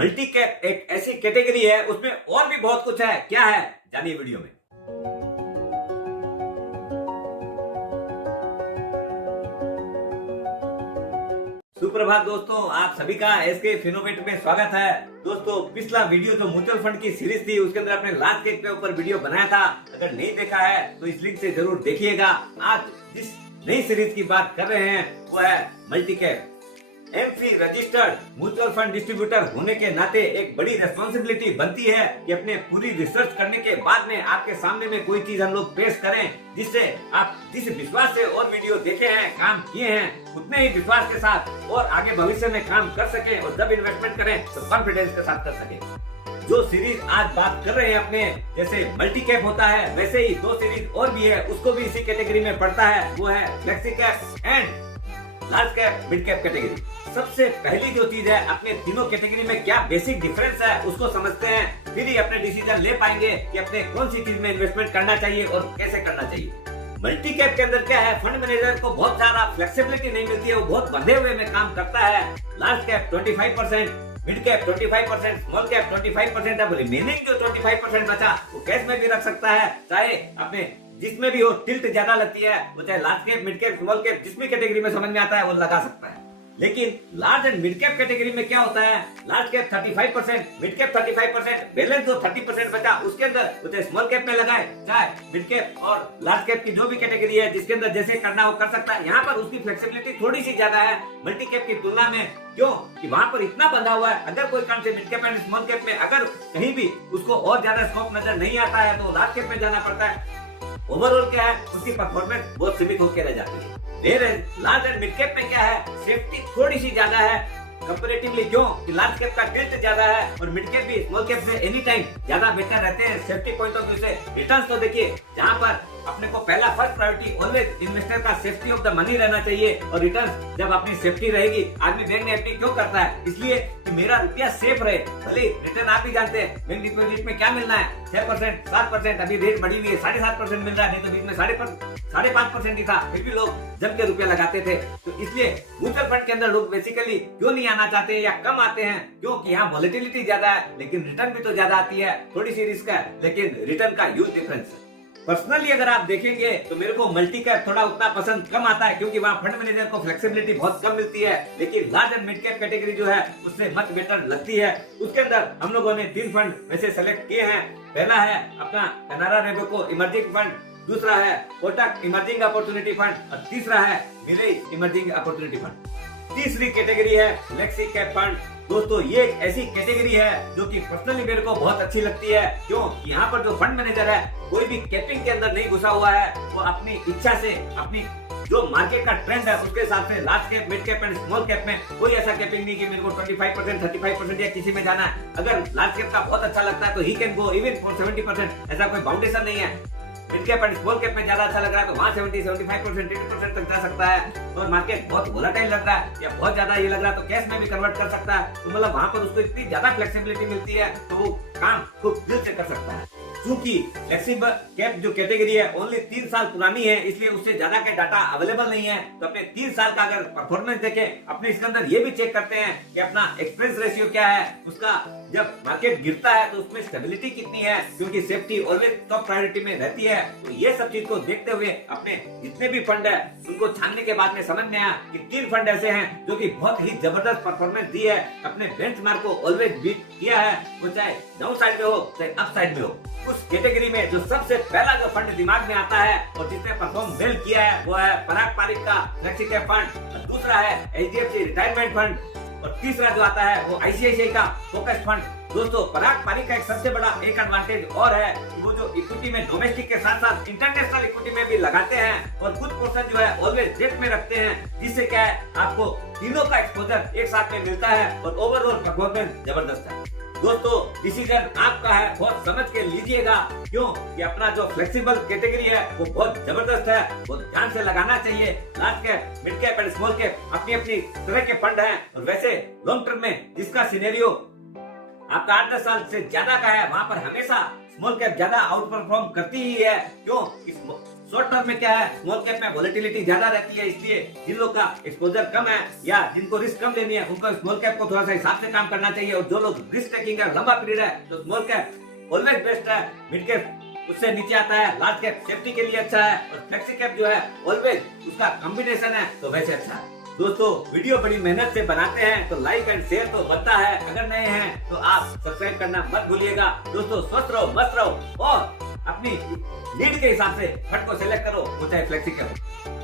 Multi cap एक ऐसी category है, उसमें और भी बहुत कुछ है। क्या है जानिए वीडियो में। सुप्रभात दोस्तों, आप सभी का एसके फिनोवेट में स्वागत है। दोस्तों, पिछला वीडियो जो म्यूचुअल फंड की सीरीज थी, उसके अंदर अपने लास्ट कैप के ऊपर वीडियो बनाया था। अगर नहीं देखा है तो इस लिंक से जरूर देखिएगा। आज जिस नई सीरीज की बात कर रहे हैं वो है multi cap. AMFI registered mutual fund distributor होने के नाते एक बड़ी रेस्पॉन्सिबिलिटी बनती है कि अपने पूरी रिसर्च करने के बाद में आपके सामने में कोई चीज हम लोग पेश करें, जिससे आप जिस विश्वास से और वीडियो देखे हैं, काम किए हैं, उतने ही विश्वास के साथ और आगे भविष्य में काम कर सके और जब इन्वेस्टमेंट करें तो कॉन्फिडेंस के साथ कर सके। जो सीरीज आज बात कर रहे हैं अपने, जैसे मल्टी कैप होता है, वैसे ही दो सीरीज और भी है, उसको भी इसी कैटेगरी में पड़ता है। वो है flexi cap and large cap mid cap category. सबसे पहली जो चीज है, अपने तीनों कैटेगरी में क्या बेसिक डिफरेंस है उसको समझते हैं, फिर ही अपने डिसीजन ले पाएंगे कि अपने कौन सी चीज में इन्वेस्टमेंट करना चाहिए और कैसे करना चाहिए। मल्टी कैप के अंदर क्या है, फंड मैनेजर को बहुत सारा फ्लेक्सिबिलिटी नहीं मिलती है, वो बहुत बंधे हुए में काम करता है। Large cap 25%, mid cap 25%, small cap 25% है। रिमेनिंग जो 25% बचा वो कैश में भी रख सकता है, चाहे अपने जिसमें भी हो टिल्ट ज्यादा लगती है, वो चाहे large cap, mid cap, small cap, जिसमें कैटेगरी में समझ में आता है वो लगा सकता है। लेकिन large and mid cap category में क्या होता है, large cap 35%, mid cap 35%, balance जो 30% बचा उसके अंदर वो चाहे स्मॉल कैप में लगाए, चाहे मिड कैप और लार्ज कैप की जो भी कैटेगरी है जिसके अंदर जैसे करना हो कर सकता है। यहाँ पर उसकी फ्लेक्सिबिलिटी थोड़ी सी ज्यादा है मल्टी कैप की तुलना में। क्यों कि वहां पर इतना बंधा हुआ है, अगर कोई कारण से mid cap and small cap में अगर कहीं भी उसको और ज्यादा स्कोप नजर नहीं आता है तो लार्ज कैप में जाना पड़ता है। ओवरऑल क्या है, उसकी परफॉर्मेंस बहुत सीमित होकर रह जाती है। लार्ज एंड मिड कैप में क्या है, सेफ्टी थोड़ी सी ज्यादा है कंपैरेटिवली। क्यों कि लार्ज कैप का टिल्ट ज्यादा है और मिड कैप भी स्मॉल कैप से एनी टाइम ज्यादा बेटर रहते हैं सेफ्टी पॉइंट ऑफ व्यू से। रिटर्न्स तो देखिए, जहां पर अपने को पहला फर्स्ट प्रायोरिटी ऑलवेज इन्वेस्टर का सेफ्टी ऑफ द मनी रहना चाहिए, और रिटर्न जब अपनी सेफ्टी रहेगी, आदमी बैंक में एफडी क्यों करता है, इसलिए कि मेरा रुपया सेफ रहे। भले रिटर्न आप ही जानते हैं बैंक डिपॉजिट में क्या मिलना है, 6%, 7%, अभी रेट बढ़ी हुई है 7.5% मिल रहा है, नहीं तो बीच में 5.5% ही था, फिर भी लोग जम के रुपया लगाते थे। तो इसलिए म्यूचुअल फंड के अंदर लोग बेसिकली क्यों नहीं आना चाहते या कम आते हैं, क्योंकि यहाँ वॉलेटिलिटी ज्यादा है, लेकिन रिटर्न भी तो ज्यादा आती है। थोड़ी सी रिस्क है, लेकिन रिटर्न का ह्यूज डिफरेंस है। पर्सनली अगर आप देखेंगे तो मेरे को मल्टी कैप थोड़ा उतना पसंद कम आता है, क्योंकि वहाँ फंड मैनेजर को फ्लेक्सिबिलिटी बहुत कम मिलती है। लेकिन large and mid cap category जो है उससे मच बेटर लगती है। उसके अंदर हम लोगों ने 3 फंड वैसे सेलेक्ट किए हैं। पहला है अपना कैनरा रेबको इमर्जिंग फंड, दूसरा है कोटक इमर्जिंग अपॉर्चुनिटी फंड और तीसरा है मिले इमर्जिंग अपॉर्चुनिटी फंड। तीसरी कैटेगरी है फ्लेक्सी कैप फंड। दोस्तों, ये एक ऐसी कैटेगरी है जो कि पर्सनली मेरे को बहुत अच्छी लगती है। क्यों? यहाँ पर जो फंड मैनेजर है कोई भी कैपिंग के अंदर नहीं घुसा हुआ है, वो अपनी इच्छा से अपनी जो मार्केट का ट्रेंड है उसके हिसाब से large cap, mid cap and small cap में कोई ऐसा कैपिंग नहीं कि मेरे को 25%, 35% या किसी में जाना है। अगर लार्ज कैप का बहुत अच्छा लगता है तो he can go even for 70%, ऐसा कोई बाउंडेशन नहीं है। Mid cap and small cap में ज्यादा अच्छा लग रहा है तो वहाँ 70, 75%, 80% तक जा सकता है। और मार्केट बहुत वोलेटाइल लग रहा है या बहुत ज्यादा ये लग रहा है तो कैश में भी कन्वर्ट कर सकता है। तो मतलब वहाँ पर उसको इतनी ज्यादा फ्लेक्सिबिलिटी मिलती है तो वो काम खूब दिल से कर सकता है। क्योंकि फ्लेक्सिबल कैप जो कैटेगरी है ओनली 3 साल पुरानी है, इसलिए उससे ज्यादा का डाटा अवेलेबल नहीं है। तो अपने 3 साल का अगर परफॉर्मेंस देखें, अपने इसके अंदर ये भी चेक करते हैं कि अपना एक्सपेंस रेशियो क्या है, उसका जब मार्केट गिरता है तो उसमें स्टेबिलिटी कितनी है, क्योंकि सेफ्टी ऑलवेज टॉप प्रायोरिटी में रहती है। तो ये सब चीज को देखते हुए अपने जितने भी फंड है उनको छानने के बाद में समझ में आया कि 3 फंड ऐसे हैं जो कि बहुत ही जबरदस्त परफॉर्मेंस दी है, अपने बेंचमार्क को ऑलवेज बीट किया है, वो चाहे डाउन साइड में हो चाहे अप साइड में हो। उस कैटेगरी में जो सबसे पहला जो फंड दिमाग में आता है और जिसने परफॉर्म वेल किया है वो है पराग पारिक का फ्लेक्सी कैप फंड, और दूसरा है एचडीएफसी रिटायरमेंट फंड, और तीसरा जो आता है वो आईसीआईसीआई का फोकस फंड। दोस्तों, पराग पारिक का एक सबसे बड़ा एक एडवांटेज और है कि वो जो इक्विटी में डोमेस्टिक के साथ साथ इंटरनेशनल इक्विटी में भी लगाते हैं और कुछ पोर्शन जो है ऑलवेज डेट में रखते हैं, जिससे क्या है आपको तीनों का एक्सपोजर एक साथ में मिलता है और ओवरऑल परफॉर्मेंस जबरदस्त है। दोस्तों, डिसीजन आपका है, बहुत समझ के लीजिएगा। क्यों कि अपना जो फ्लेक्सिबल कैटेगरी है वो बहुत जबरदस्त है, बहुत ध्यान से लगाना चाहिए। Large cap, mid cap and small cap अपनी अपनी तरह के फंड हैं, और वैसे लॉन्ग टर्म में जिसका सिनेरियो आपका 8-10 साल से ज्यादा का है, वहां पर हमेशा स्मॉल कैप ज्यादा आउट परफॉर्म करती ही है। क्यों? शॉर्ट टर्म में क्या है, स्मॉल कैप में वोलेटिलिटी ज्यादा रहती है, इसलिए जिन लोग का एक्सपोजर कम है या जिनको रिस्क कम लेनी है उनको स्मॉल कैप को थोड़ा सा हिसाब से काम करना चाहिए। और जो लोग रिस्क टेकिंग है, लंबा पीरियड है, तो स्मॉल कैप ऑलवेज बेस्ट है। मिड कैप उससे नीचे आता है, लार्ज कैप सेफ्टी के लिए अच्छा है, और फ्लेक्सी कैप जो है ऑलवेज उसका कॉम्बिनेशन है, तो वैसे अच्छा है। दोस्तों वीडियो बड़ी मेहनत से बनाते हैं तो लाइक एंड शेयर तो बनता है, अगर नए हैं तो आप सब्सक्राइब करना मत भूलिएगा। दोस्तों स्वस्थ रहो, मस्त रहो और अपनी नीड के हिसाब से फंड को सेलेक्ट करो, वो चाहे फ्लेक्सी कैप।